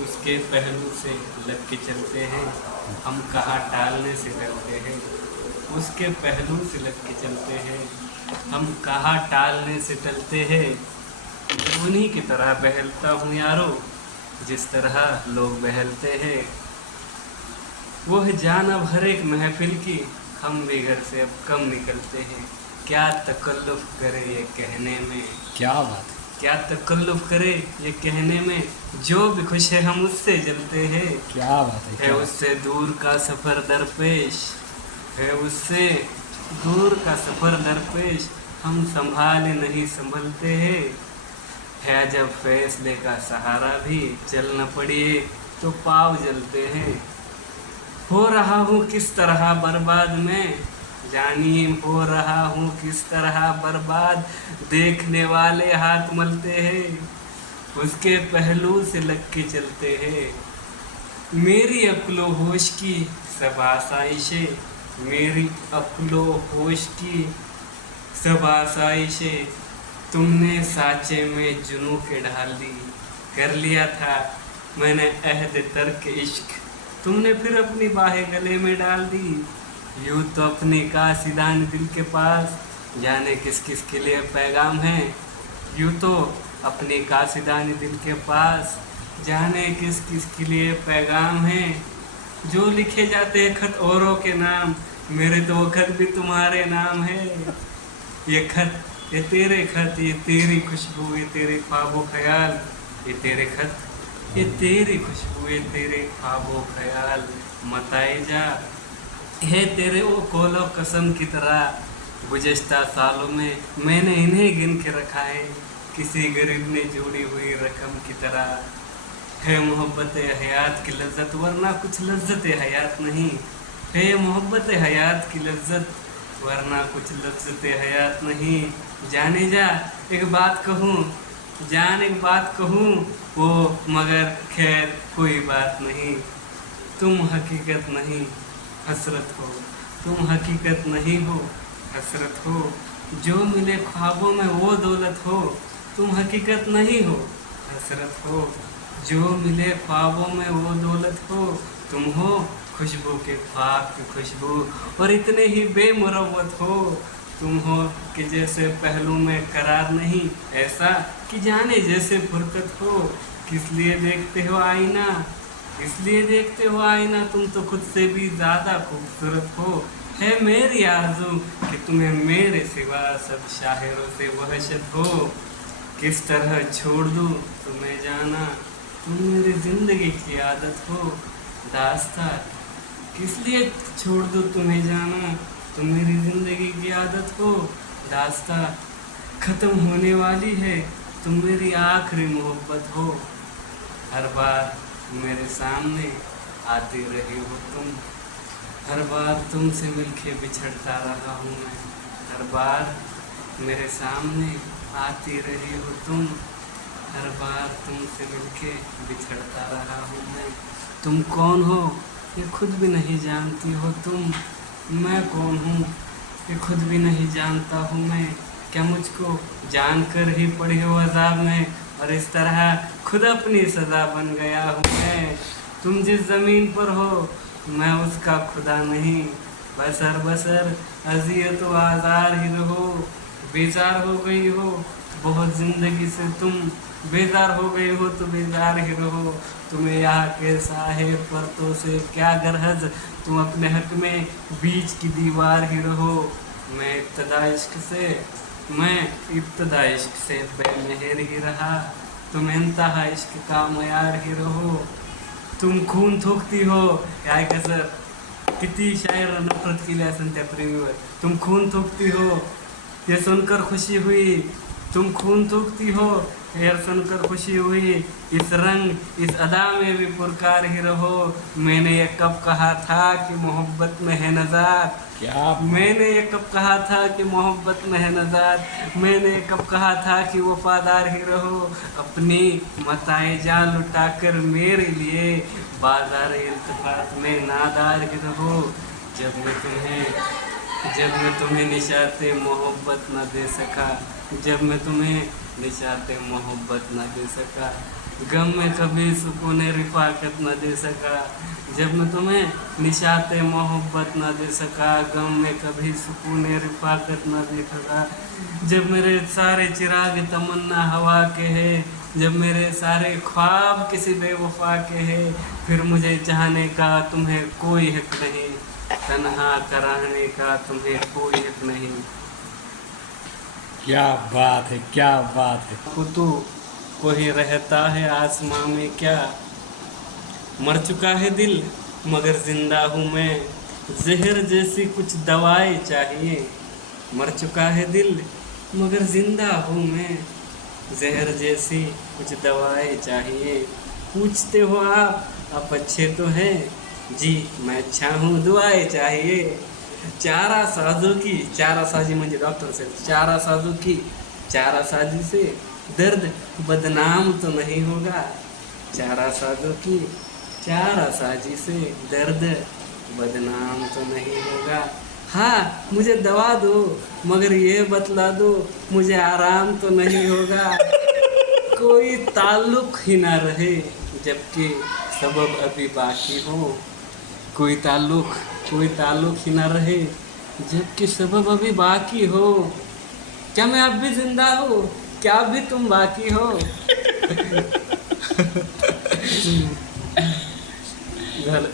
उसके पहलू से लग के चलते हैं, हम कहाँ टालने से डरते हैं। उसके पहलू से लग के चलते हैं, हम कहाँ टालने से टलते हैं। उन्हीं की तरह बहलता हूँ यारो, जिस तरह लोग बहलते हैं। वो है जान अब हर एक महफिल की, हम भी घर से अब कम निकलते हैं। क्या तकल्लुफ़ करे ये कहने में, क्या बात है। क्या तकल्लुफ़ करे ये कहने में, जो भी खुश है हम उससे जलते हैं। क्या बात है। है क्या उससे दूर का सफ़र दरपेश, है उससे दूर का सफ़र दरपेश, हम संभाले नहीं संभलते हैं। है जब फैसले का सहारा भी चल न पड़िए तो पाँव जलते हैं। हो रहा हूँ किस तरह बर्बाद मैं, जानिए हो रहा हूँ किस तरह बर्बाद, देखने वाले हाथ मलते हैं, उसके पहलू से लग के चलते हैं। मेरी अक्लो होश की सब आसाइशें, मेरी अक्लो होश की सब आसाइशें, तुमने साँचे में जुनून के ढाल दी। कर लिया था मैंने अहद तर्क इश्क, तुमने फिर अपनी बाहें गले में डाल दी। यूँ तो अपने कासिदान दिल के पास, जाने किस किस के लिए पैगाम है। यूँ तो अपने कासिदान दिल के पास, जाने किस किस के लिए पैगाम है। जो लिखे जाते हैं खत औरों के नाम, मेरे तो वो खत भी तुम्हारे नाम है। ये खत, ये तेरे खत, ये तेरी खुशबू, ये तेरे ख्वाबो ख्याल, ये तेरे खत, ये तेरी खुशबू, ये तेरे ख्वाबो ख्याल, मताए जा है तेरे वो कोलो कसम की तरह। गुज़श्ता सालों में मैंने इन्हें गिन के रखा है, किसी गरीब ने जोड़ी हुई रकम की तरह। है मोहब्बत हयात की लज्जत, वरना कुछ लज्जत हयात नहीं। है मोहब्बत हयात की लज्जत, वरना कुछ लज्जत हयात नहीं। जाने जा एक बात कहूँ, जान एक बात कहूँ, वो मगर खैर कोई बात नहीं। तुम हकीकत नहीं हसरत हो, तुम हकीकत नहीं हो हसरत हो। जो मिले ख्वाबों में वो दौलत हो, तुम हकीकत नहीं हो हसरत हो। जो मिले ख्वाबों में वो दौलत हो, तुम हो खुशबू के ख्वाब की खुशबू, और इतने ही बेमुरव्वत हो। तुम हो कि जैसे पहलू में करार नहीं, ऐसा कि जाने जैसे फुरकत हो। किस लिए देखते हो आईना, इसलिए देखते हो आईना, तुम तो खुद से भी ज़्यादा खूबसूरत हो। है मेरी आरज़ू कि तुम्हें मेरे सिवा सब शायरों से वहशत हो। किस तरह छोड़ दूँ तुम्हें जाना, तुम मेरी ज़िंदगी की आदत हो। दास्ता किस लिए छोड़ दूँ तुम्हें जाना, तुम मेरी ज़िंदगी की आदत हो। दास्ता ख़त्म होने वाली है, तुम मेरी आखिरी मोहब्बत हो। हर बार मेरे सामने आती रही हो तुम, हर बार तुमसे मिलके बिछड़ता रहा हूँ मैं। हर बार मेरे सामने आती रही हो तुम, हर बार तुमसे मिलके बिछड़ता रहा हूँ मैं। तुम कौन हो ये खुद भी नहीं जानती हो तुम, मैं कौन हूँ ये खुद भी नहीं जानता हूँ मैं। क्या मुझको जानकर ही पड़ी हो अज़ाब में, और इस तरह खुद अपनी सज़ा बन गया हूँ मैं। तुम जिस ज़मीन पर हो मैं उसका खुदा नहीं, बसर बसर अज़ियत व आज़ार ही रहो। बेजार हो गई हो बहुत ज़िंदगी से तुम, बेजार हो गई हो तो बेजार ही रहो। तुम्हें यहाँ के साहे पर्तों से क्या गरहज, तुम अपने हक में बीच की दीवार ही रहो। मैं इब्तदा इश्क से, मैं इब्तदा इश्क से बेमेहर ही रहा, तुम इंतहा इश्क का मयार ही रहो। तुम खून थूकती हो, काय कसर किती शायर नफरत केली असेल त्या प्रेमीवर। तुम खून थूकती हो ये सुनकर खुशी हुई, तुम खून थूकती हो ये सुनकर खुशी हुई। इस रंग इस अदा में भी पुरकार ही रहो। मैंने ये कब कहा था कि मोहब्बत में है नज़ात, क्या मैंने ये कब कहा था कि मोहब्बत में है नज़ात, मैंने ये कब कहा था कि वफादार ही रहो। अपनी मताए जान लुटा कर मेरे लिए बाजार इल्तिफात में नादार ही रहो। जब मैं तुम्हें निशाते मोहब्बत न दे सका, जब मैं तुम्हें निशाते मोहब्बत न दे सका, गम में कभी सुकून रिफाकत न दे सका। जब मैं तुम्हें निशाते मोहब्बत न दे सका, गम में कभी सुकून रिफाकत न दे सका। जब मेरे सारे चिराग तमन्ना हवा के हैं, जब मेरे सारे ख्वाब किसी बेवफा के हैं, फिर मुझे चाहने का तुम्हें कोई हक नहीं, तन्हा कराने का तुम्हें कोई हक नहीं। क्या बात है, क्या बात है। कुतु कोई रहता है आसमां में क्या, मर चुका है दिल मगर जिंदा हूँ मैं, जहर जैसी कुछ दवाएं चाहिए। मर चुका है दिल मगर जिंदा हूँ मैं, जहर जैसी कुछ दवाएं चाहिए। पूछते हो आप अच्छे तो हैं जी, मैं अच्छा हूँ दुआएं चाहिए। चारा साजों की, चारा साजी म्हणजे डॉक्टर से, चारा साजों की चारा साजी से दर्द बदनाम तो नहीं होगा। चारा साजों की चारा साजी से दर्द बदनाम तो नहीं होगा। हाँ मुझे दवा दो मगर ये बतला दो मुझे आराम तो नहीं होगा। कोई ताल्लुक ही ना रहे जबकि सबब अभी बाकी हो, कोई ताल्लुक ही ना रहे जबकि सबब अभी बाकी हो। क्या मैं अब भी जिंदा हूँ, क्या अब भी तुम बाकी हो? घर